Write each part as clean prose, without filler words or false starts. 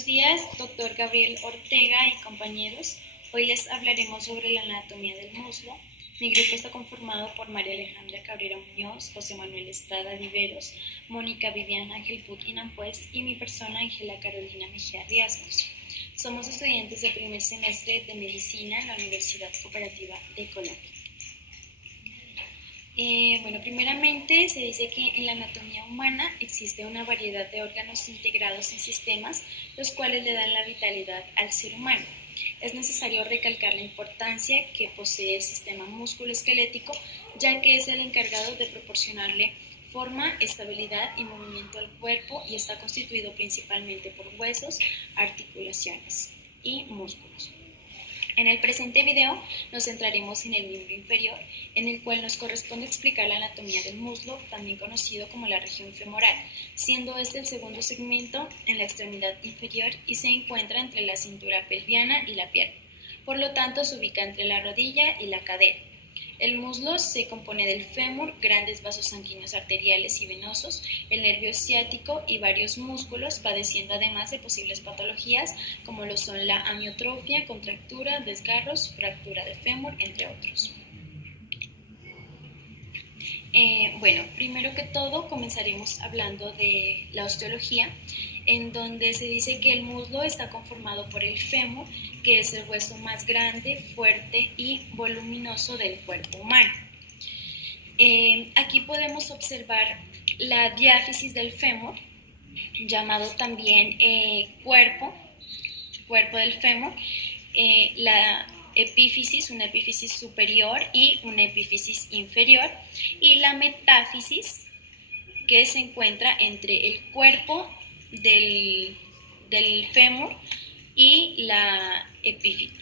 Buenos días, doctor Gabriel Ortega y compañeros. Hoy les hablaremos sobre la anatomía del muslo. Mi grupo está conformado por María Alejandra Cabrera Muñoz, José Manuel Estrada Viveros, Mónica Viviana Ángel Puc Inampuez y mi persona Ángela Carolina Mejía Riascos. Somos estudiantes de primer semestre de Medicina en la Universidad Cooperativa de Colombia. Primeramente se dice que en la anatomía humana existe una variedad de órganos integrados en sistemas, los cuales le dan la vitalidad al ser humano. Es necesario recalcar la importancia que posee el sistema musculoesquelético, ya que es el encargado de proporcionarle forma, estabilidad y movimiento al cuerpo y está constituido principalmente por huesos, articulaciones y músculos. En el presente video nos centraremos en el miembro inferior, en el cual nos corresponde explicar la anatomía del muslo, también conocido como la región femoral, siendo este el segundo segmento en la extremidad inferior y se encuentra entre la cintura pelviana y la pierna. Por lo tanto, se ubica entre la rodilla y la cadera. El muslo se compone del fémur, grandes vasos sanguíneos arteriales y venosos, el nervio ciático y varios músculos, padeciendo además de posibles patologías como lo son la amiotrofia, contractura, desgarros, fractura de fémur, entre otros. Primero que todo comenzaremos hablando de la osteología, en donde se dice que el muslo está conformado por el fémur, que es el hueso más grande, fuerte y voluminoso del cuerpo humano. Aquí podemos observar la diáfisis del fémur, llamado también cuerpo del fémur, la epífisis, una epífisis superior y una epífisis inferior, y la metáfisis, que se encuentra entre el cuerpo del fémur y la epífisis.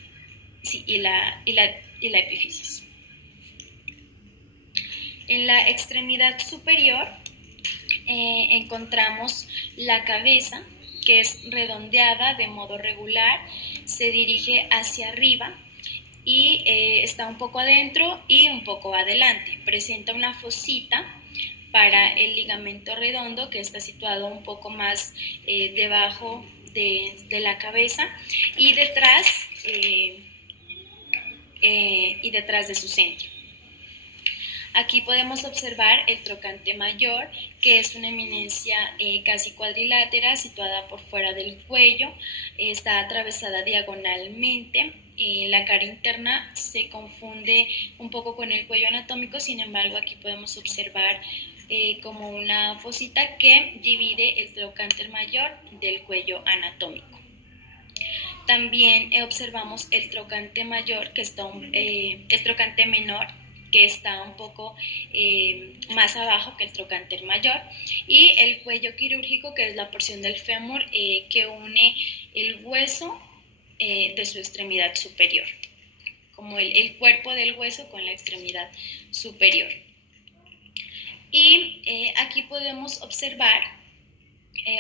Epífisis. En la extremidad superior encontramos la cabeza, que es redondeada de modo regular, se dirige hacia arriba y está un poco adentro y un poco adelante. Presenta una fosita para el ligamento redondo, que está situado un poco más debajo de la cabeza y detrás de su centro. Aquí podemos observar el trocante mayor, que es una eminencia casi cuadrilátera situada por fuera del cuello, está atravesada diagonalmente. La cara interna se confunde un poco con el cuello anatómico, sin embargo aquí podemos observar como una fosita que divide el trocánter mayor del cuello anatómico. También observamos el trocante mayor, el trocante menor, que está un poco más abajo que el trocánter mayor, y el cuello quirúrgico, que es la porción del fémur que une el hueso de su extremidad superior, como el cuerpo del hueso con la extremidad superior. Y aquí podemos observar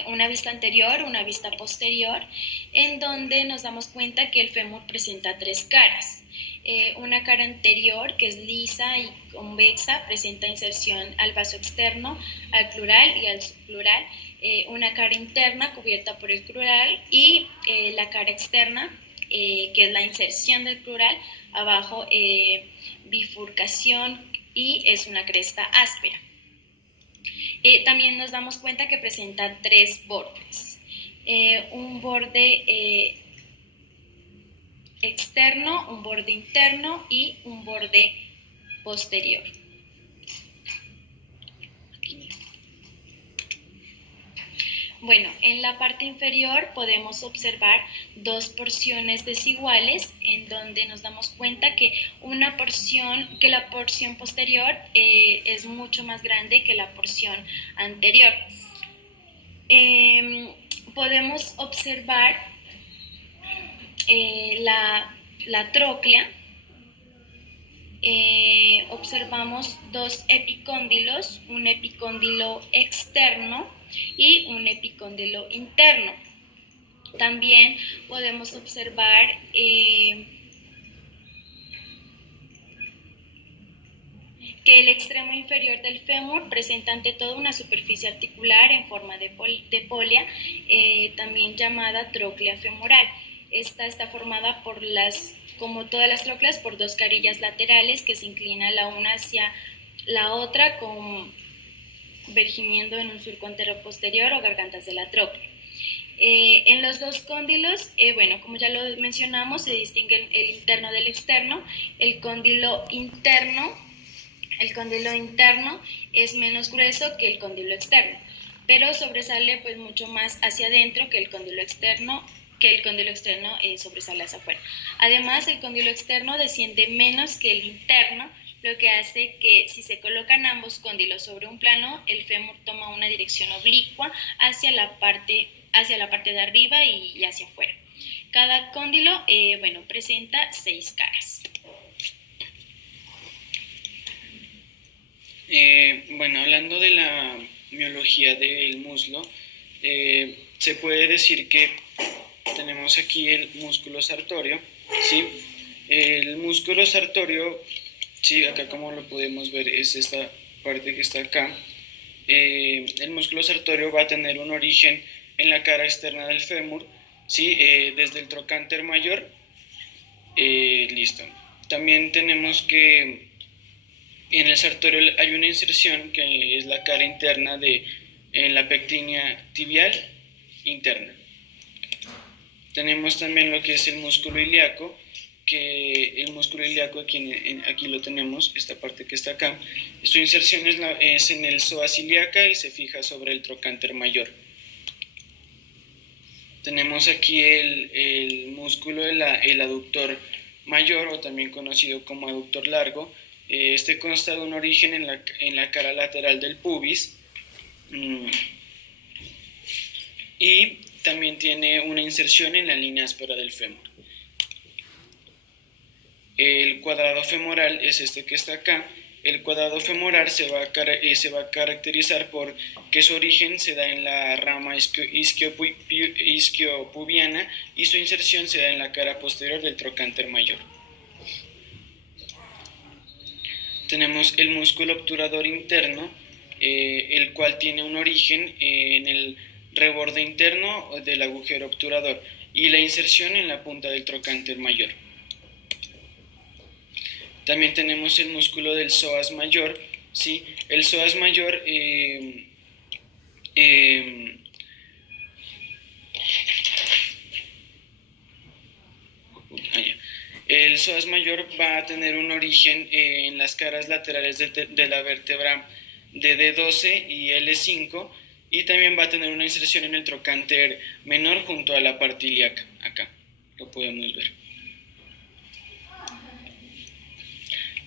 una vista anterior, una vista posterior, en donde nos damos cuenta que el fémur presenta tres caras. Una cara anterior, que es lisa y convexa, presenta inserción al vaso externo, al crural y al subcrural. Una cara interna cubierta por el crural y la cara externa, que es la inserción del crural, abajo bifurcación y es una cresta áspera. También nos damos cuenta que presenta tres bordes, un borde externo, un borde interno y un borde posterior. Bueno, en la parte inferior podemos observar dos porciones desiguales, en donde nos damos cuenta que la porción posterior es mucho más grande que la porción anterior. Podemos observar la tróclea. Observamos dos epicóndilos, un epicóndilo externo y un epicóndilo interno. También podemos observar que el extremo inferior del fémur presenta ante todo una superficie articular en forma de polea, también llamada tróclea femoral. Esta está formada por como todas las trócleas, por dos carillas laterales que se inclinan la una hacia la otra, convergiendo en un surco anteroposterior o gargantas de la tróclea. En los dos cóndilos, como ya lo mencionamos, se distingue el interno del externo. El cóndilo interno es menos grueso que el cóndilo externo, pero sobresale pues mucho más hacia adentro que el cóndilo externo sobresale hacia afuera. Además, el cóndilo externo desciende menos que el interno, lo que hace que si se colocan ambos cóndilos sobre un plano, el fémur toma una dirección oblicua hacia la parte de arriba y hacia afuera. Cada cóndilo presenta 6 caras. Hablando de la miología del muslo, se puede decir que tenemos aquí el músculo sartorio, ¿sí? El músculo sartorio, sí, acá como lo podemos ver es esta parte que está acá. El músculo sartorio va a tener un origen en la cara externa del fémur, ¿sí? Desde el trocánter mayor. Listo. También tenemos que en el sartorio hay una inserción que es la cara interna en la pectínea tibial interna. Tenemos también lo que es el músculo ilíaco, que el músculo ilíaco aquí lo tenemos, esta parte que está acá. Su inserción es en el psoas ilíaca y se fija sobre el trocánter mayor. Tenemos aquí el músculo el aductor mayor, o también conocido como aductor largo. Este consta de un origen en la cara lateral del pubis y también tiene una inserción en la línea áspera del fémur. El cuadrado femoral es este que está acá. El cuadrado femoral se va a caracterizar por que su origen se da en la rama isquiopubiana y su inserción se da en la cara posterior del trocánter mayor. Tenemos el músculo obturador interno, el cual tiene un origen en el reborde interno del agujero obturador y la inserción en la punta del trocánter mayor. También tenemos el músculo del psoas mayor, ¿sí? El psoas mayor el psoas mayor va a tener un origen en las caras laterales de la vértebra de D12 y L5, y también va a tener una inserción en el trocánter menor junto a la parte ilíaca. Acá lo podemos ver.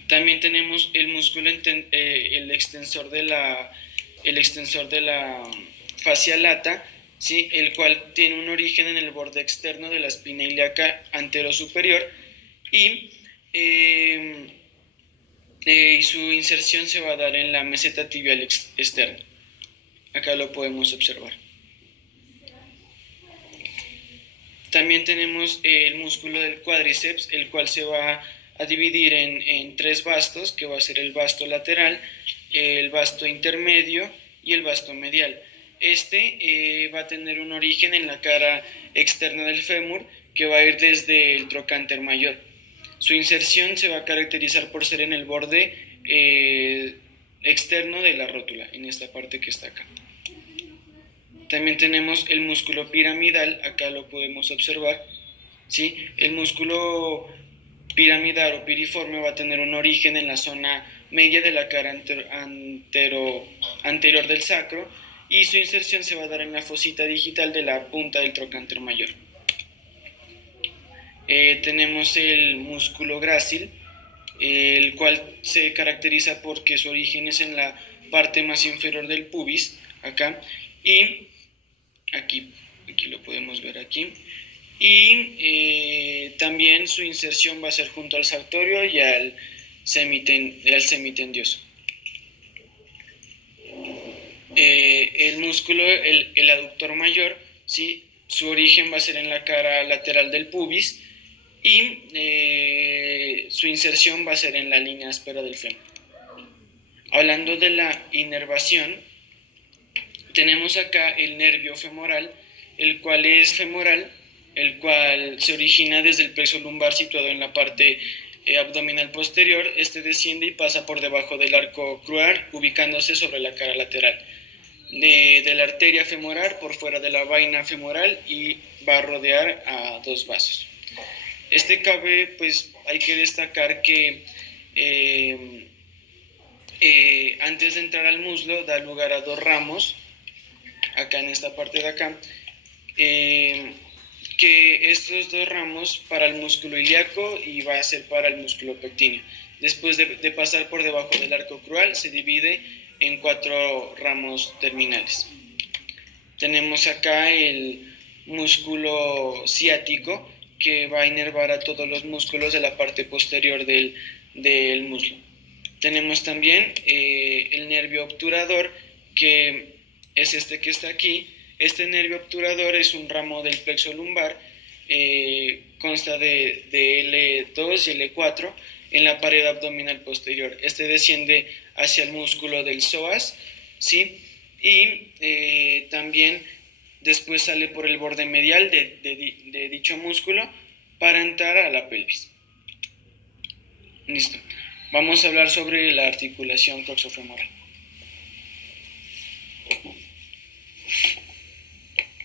También tenemos el músculo el extensor de la fascia lata, ¿sí? El cual tiene un origen en el borde externo de la espina ilíaca anterosuperior y su inserción se va a dar en la meseta tibial externa. Acá lo podemos observar. También tenemos el músculo del cuádriceps, el cual se va a dividir en 3 vastos, que va a ser el vasto lateral, el vasto intermedio y el vasto medial. Este va a tener un origen en la cara externa del fémur, que va a ir desde el trocánter mayor. Su inserción se va a caracterizar por ser en el borde externo de la rótula, en esta parte que está acá. También tenemos el músculo piramidal, acá lo podemos observar, ¿sí? El músculo piramidal o piriforme va a tener un origen en la zona media de la cara anterior del sacro, y su inserción se va a dar en la fosita digital de la punta del trocánter mayor. Tenemos el músculo grácil, el cual se caracteriza porque su origen es en la parte más inferior del pubis, acá, y aquí lo podemos ver aquí, y también su inserción va a ser junto al sartorio y al semitendioso. El músculo, el aductor mayor, ¿sí? Su origen va a ser en la cara lateral del pubis y su inserción va a ser en la línea áspera del fémur. Hablando de la inervación, tenemos acá el nervio femoral, el cual es femoral, el cual se origina desde el plexo lumbar situado en la parte abdominal posterior. Este desciende y pasa por debajo del arco crural, ubicándose sobre la cara lateral de la arteria femoral por fuera de la vaina femoral y va a rodear a dos vasos. Hay que destacar que antes de entrar al muslo da lugar a dos ramos, acá en esta parte de acá, que estos dos ramos para el músculo ilíaco y va a ser para el músculo pectíneo. Después de pasar por debajo del arco crural, se divide en 4 ramos terminales. Tenemos acá el músculo ciático, que va a inervar a todos los músculos de la parte posterior del muslo. Tenemos también el nervio obturador, que es este que está aquí. Este nervio obturador es un ramo del plexo lumbar, consta de L2 y L4 en la pared abdominal posterior. Este desciende hacia el músculo del psoas, ¿sí? Y también después sale por el borde medial de dicho músculo para entrar a la pelvis. Listo. Vamos a hablar sobre la articulación coxofemoral.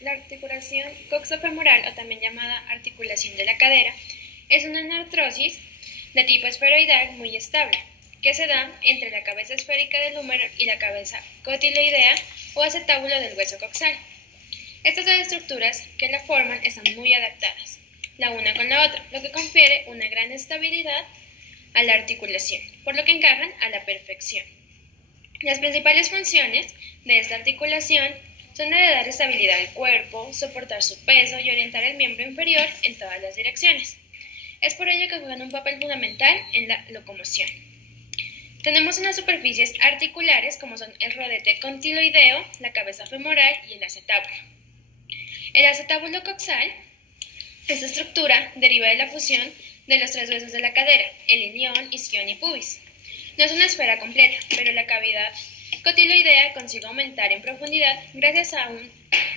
La articulación coxofemoral, o también llamada articulación de la cadera, es una artrosis de tipo esferoidal muy estable, que se da entre la cabeza esférica del húmero y la cabeza cotiloidea o acetábulo del hueso coxal. Estas dos estructuras que la forman están muy adaptadas, la una con la otra, lo que confiere una gran estabilidad a la articulación, por lo que encajan a la perfección. Las principales funciones de esta articulación son la de dar estabilidad al cuerpo, soportar su peso y orientar el miembro inferior en todas las direcciones. Es por ello que juegan un papel fundamental en la locomoción. Tenemos unas superficies articulares como son el rodete contiloideo, la cabeza femoral y el acetábulo. El acetábulo coxal, esta estructura deriva de la fusión de los 3 huesos de la cadera, el ilión, isquión y pubis. No es una esfera completa, pero la cavidad cotiloidea consigue aumentar en profundidad gracias a un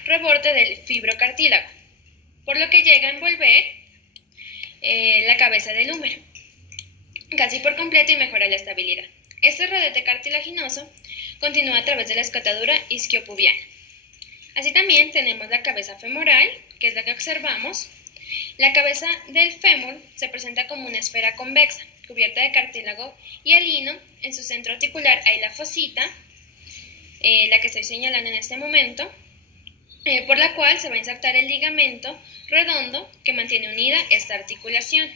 reborde del fibrocartílago, por lo que llega a envolver la cabeza del húmero casi por completo y mejora la estabilidad. Este rodete cartilaginoso continúa a través de la escotadura isquiopubiana. Así también tenemos la cabeza femoral, que es la que observamos. La cabeza del fémur se presenta como una esfera convexa, cubierta de cartílago hialino. En su centro articular hay la fosita, la que estoy señalando en este momento, por la cual se va a insertar el ligamento redondo que mantiene unida esta articulación.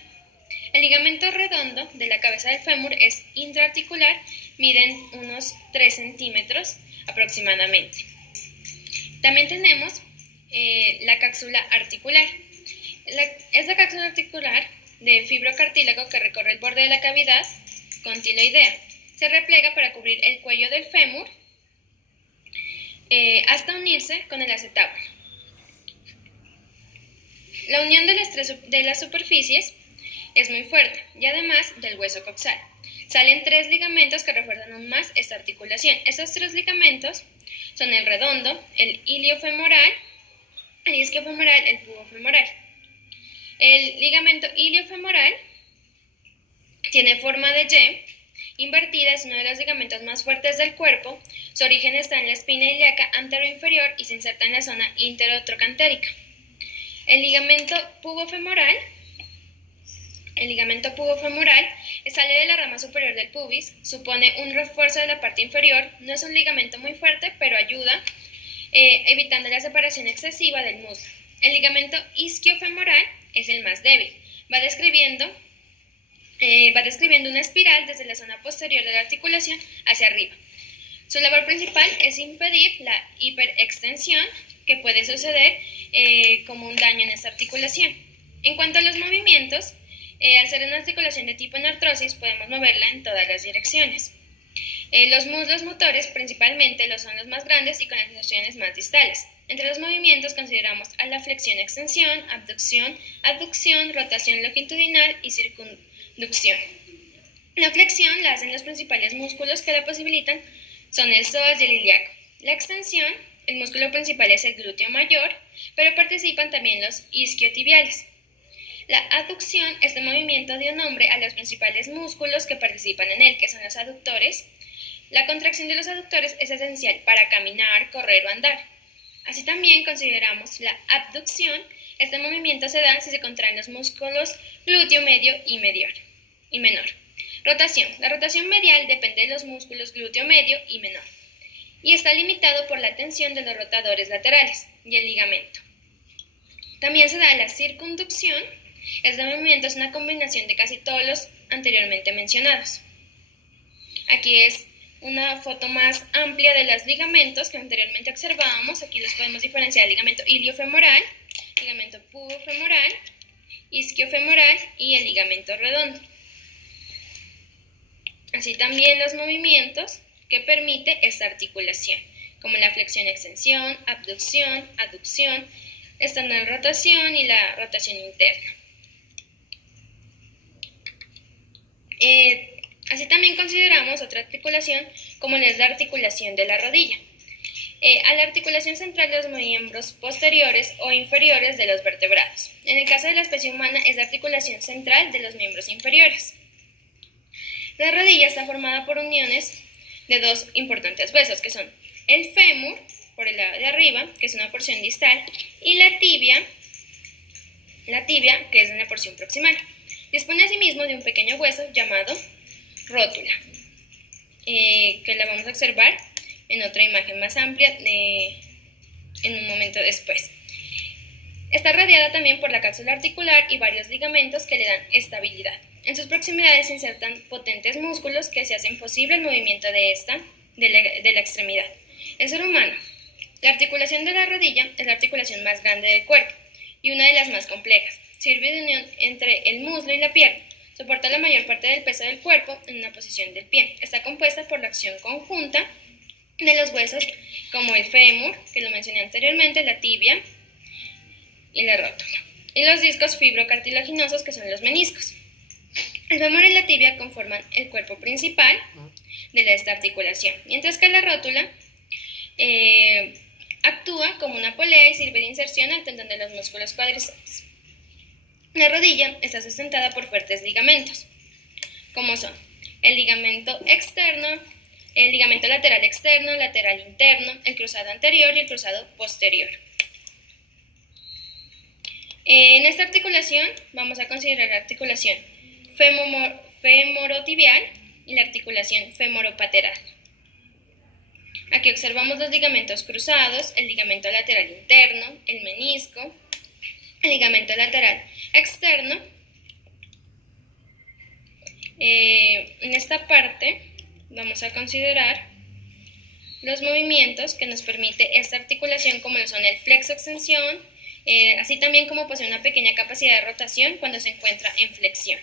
El ligamento redondo de la cabeza del fémur es intraarticular, miden unos 3 centímetros aproximadamente. También tenemos la cápsula articular. Es la cápsula articular de fibrocartílago que recorre el borde de la cavidad contiloidea. Se replega para cubrir el cuello del fémur hasta unirse con el acetábulo. La unión de las superficies es muy fuerte y además del hueso coxal. Salen 3 ligamentos que refuerzan aún más esta articulación. Estos 3 ligamentos son el redondo, el iliofemoral, el isquiofemoral, el pubofemoral. El ligamento iliofemoral tiene forma de Y invertida, es uno de los ligamentos más fuertes del cuerpo. Su origen está en la espina ilíaca anteroinferior y se inserta en la zona interotrocantérica. El ligamento pubofemoral sale de la rama superior del pubis, supone un refuerzo de la parte inferior, no es un ligamento muy fuerte, pero ayuda evitando la separación excesiva del muslo. El ligamento isquiofemoral es el más débil, va describiendo una espiral desde la zona posterior de la articulación hacia arriba. Su labor principal es impedir la hiperextensión que puede suceder como un daño en esta articulación. En cuanto a los movimientos, al ser una articulación de tipo anartrosis, podemos moverla en todas las direcciones. Los muslos motores principalmente son los más grandes y con las secciones más distales. Entre los movimientos consideramos a la flexión-extensión, abducción, aducción, rotación longitudinal y circunducción. La flexión la hacen los principales músculos que la posibilitan, son el psoas y el ilíaco. La extensión, el músculo principal es el glúteo mayor, pero participan también los isquiotibiales. La aducción, este movimiento dio nombre a los principales músculos que participan en él, que son los aductores. La contracción de los aductores es esencial para caminar, correr o andar. Así también consideramos la abducción. Este movimiento se da si se contraen los músculos glúteo medio y menor. Rotación. La rotación medial depende de los músculos glúteo medio y menor y está limitado por la tensión de los rotadores laterales y el ligamento. También se da la circunducción. Este movimiento es una combinación de casi todos los anteriormente mencionados. Aquí es una foto más amplia de los ligamentos que anteriormente observábamos. Aquí los podemos diferenciar: el ligamento iliofemoral, ligamento pubofemoral, isquiofemoral y el ligamento redondo. Así también los movimientos que permite esta articulación, como la flexión-extensión, abducción, aducción, están en rotación y la rotación interna. Así también consideramos otra articulación, como es la articulación de la rodilla. A la articulación central de los miembros posteriores o inferiores de los vertebrados. En el caso de la especie humana es la articulación central de los miembros inferiores. La rodilla está formada por uniones de dos importantes huesos, que son el fémur, por el lado de arriba, que es una porción distal, y la tibia, que es en la porción proximal. Dispone asimismo de un pequeño hueso llamado rótula, que la vamos a observar en otra imagen más amplia en un momento después. Está rodeada también por la cápsula articular y varios ligamentos que le dan estabilidad. En sus proximidades se insertan potentes músculos que se hacen posible el movimiento de la extremidad. El ser humano. La articulación de la rodilla es la articulación más grande del cuerpo y una de las más complejas. Sirve de unión entre el muslo y la pierna. Soporta la mayor parte del peso del cuerpo en una posición del pie. Está compuesta por la acción conjunta de los huesos como el fémur, que lo mencioné anteriormente, la tibia y la rótula, y los discos fibrocartilaginosos, que son los meniscos. El fémur y la tibia conforman el cuerpo principal de esta articulación, mientras que la rótula actúa como una polea y sirve de inserción al tendón de los músculos cuádriceps. La rodilla está sustentada por fuertes ligamentos, como son el ligamento externo, el ligamento lateral externo, lateral interno, el cruzado anterior y el cruzado posterior. En esta articulación vamos a considerar la articulación femorotibial y la articulación femoropateral. Aquí observamos los ligamentos cruzados, el ligamento lateral interno, el menisco, el ligamento lateral externo. En esta parte vamos a considerar los movimientos que nos permite esta articulación, como lo son el flexo-extensión, así también como posee una pequeña capacidad de rotación cuando se encuentra en flexión.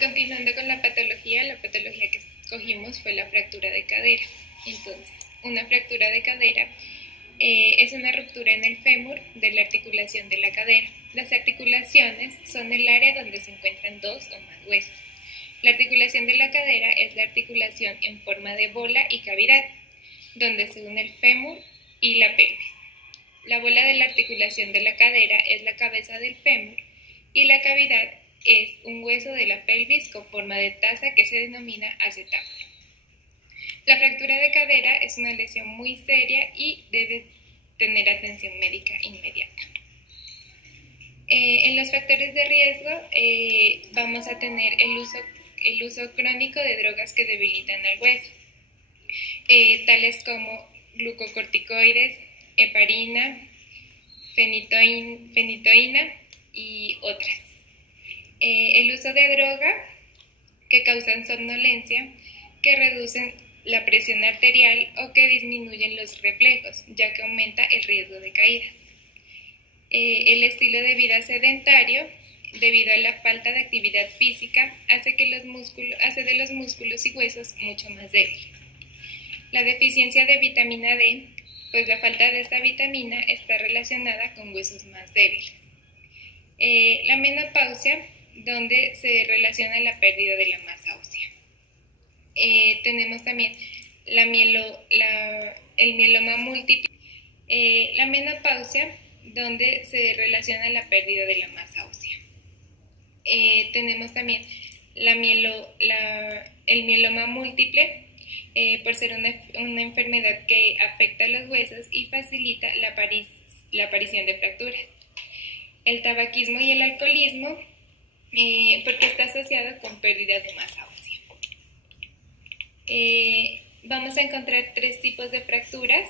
Continuando con la patología que escogimos fue la fractura de cadera. Entonces, una fractura de cadera es una ruptura en el fémur de la articulación de la cadera. Las articulaciones son el área donde se encuentran dos o más huesos. La articulación de la cadera es la articulación en forma de bola y cavidad, donde se une el fémur y la pelvis. La bola de la articulación de la cadera es la cabeza del fémur y la cavidad es un hueso de la pelvis con forma de taza que se denomina acetábulo. La fractura de cadera es una lesión muy seria y debe tener atención médica inmediata. En los factores de riesgo vamos a tener el uso crónico de drogas que debilitan al hueso, tales como glucocorticoides, heparina, fenitoína y otras. El uso de droga que causan somnolencia, que reducen la presión arterial o que disminuyen los reflejos, ya que aumenta el riesgo de caídas. El estilo de vida sedentario, debido a la falta de actividad física, hace de los músculos y huesos mucho más débiles. La deficiencia de vitamina D pues la falta de esta vitamina está relacionada con huesos más débiles. La menopausia, donde se relaciona la pérdida de la masa ósea. Tenemos también el mieloma múltiple. La menopausia, donde se relaciona la pérdida de la masa ósea. Tenemos también el mieloma múltiple, por ser una enfermedad que afecta a los huesos y facilita la aparición de fracturas. El tabaquismo y el alcoholismo, porque está asociado con pérdida de masa ósea. Vamos a encontrar 3 tipos de fracturas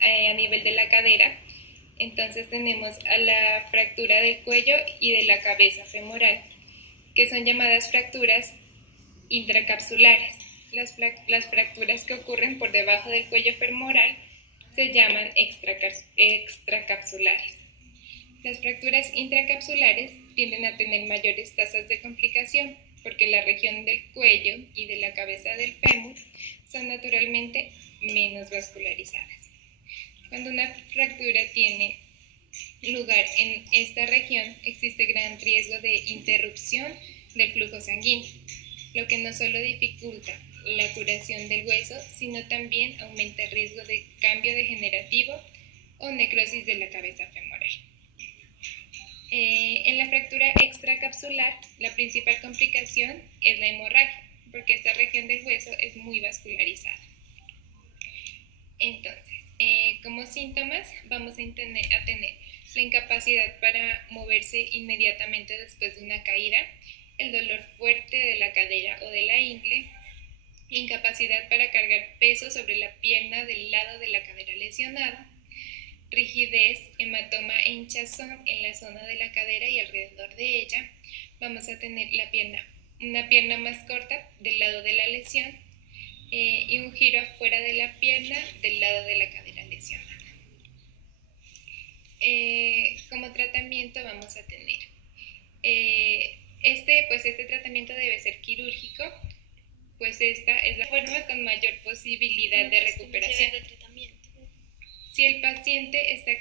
a nivel de la cadera. Entonces tenemos a la fractura del cuello y de la cabeza femoral, que son llamadas fracturas intracapsulares. Las fracturas que ocurren por debajo del cuello femoral se llaman extracapsulares. Las fracturas intracapsulares tienden a tener mayores tasas de complicación porque la región del cuello y de la cabeza del fémur son naturalmente menos vascularizadas. Cuando una fractura tiene lugar en esta región, existe gran riesgo de interrupción del flujo sanguíneo, lo que no solo dificulta la curación del hueso, sino también aumenta el riesgo de cambio degenerativo o necrosis de la cabeza femoral. En la fractura extracapsular, la principal complicación es la hemorragia, porque esta región del hueso es muy vascularizada. Entonces, como síntomas vamos a tener la incapacidad para moverse inmediatamente después de una caída, el dolor fuerte de la cadera o de la ingle, incapacidad para cargar peso sobre la pierna del lado de la cadera lesionada, rigidez, hematoma e hinchazón en la zona de la cadera y alrededor de ella. Vamos a tener una pierna más corta del lado de la lesión y un giro afuera de la pierna del lado de la cadera lesionada. Como tratamiento vamos a tener este tratamiento debe ser quirúrgico, pues esta es la forma con mayor posibilidad de recuperación. Si el paciente está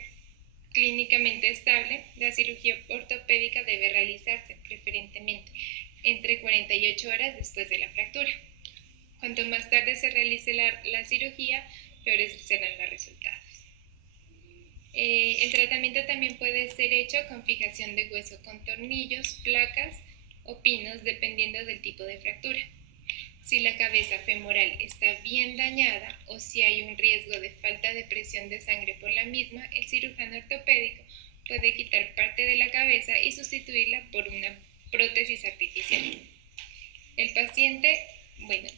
clínicamente estable, la cirugía ortopédica debe realizarse preferentemente entre 48 horas después de la fractura. Cuanto más tarde se realice la cirugía, peores serán los resultados. El tratamiento también puede ser hecho con fijación de hueso con tornillos, placas o pinos, dependiendo del tipo de fractura. Si la cabeza femoral está bien dañada o si hay un riesgo de falta de presión de sangre por la misma, el cirujano ortopédico puede quitar parte de la cabeza y sustituirla por una prótesis artificial. El paciente,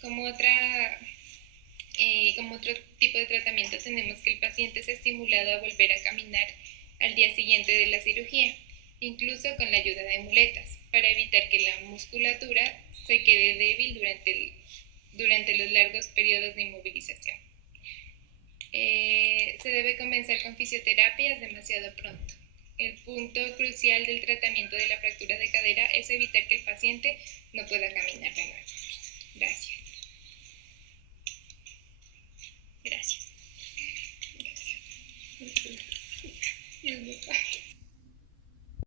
como otro tipo de tratamiento, tenemos que el paciente es estimulado a volver a caminar al día siguiente de la cirugía, incluso con la ayuda de muletas, para evitar que la musculatura se quede débil durante los largos periodos de inmovilización. Se debe comenzar con fisioterapias demasiado pronto. El punto crucial del tratamiento de la fractura de cadera es evitar que el paciente no pueda caminar de nuevo.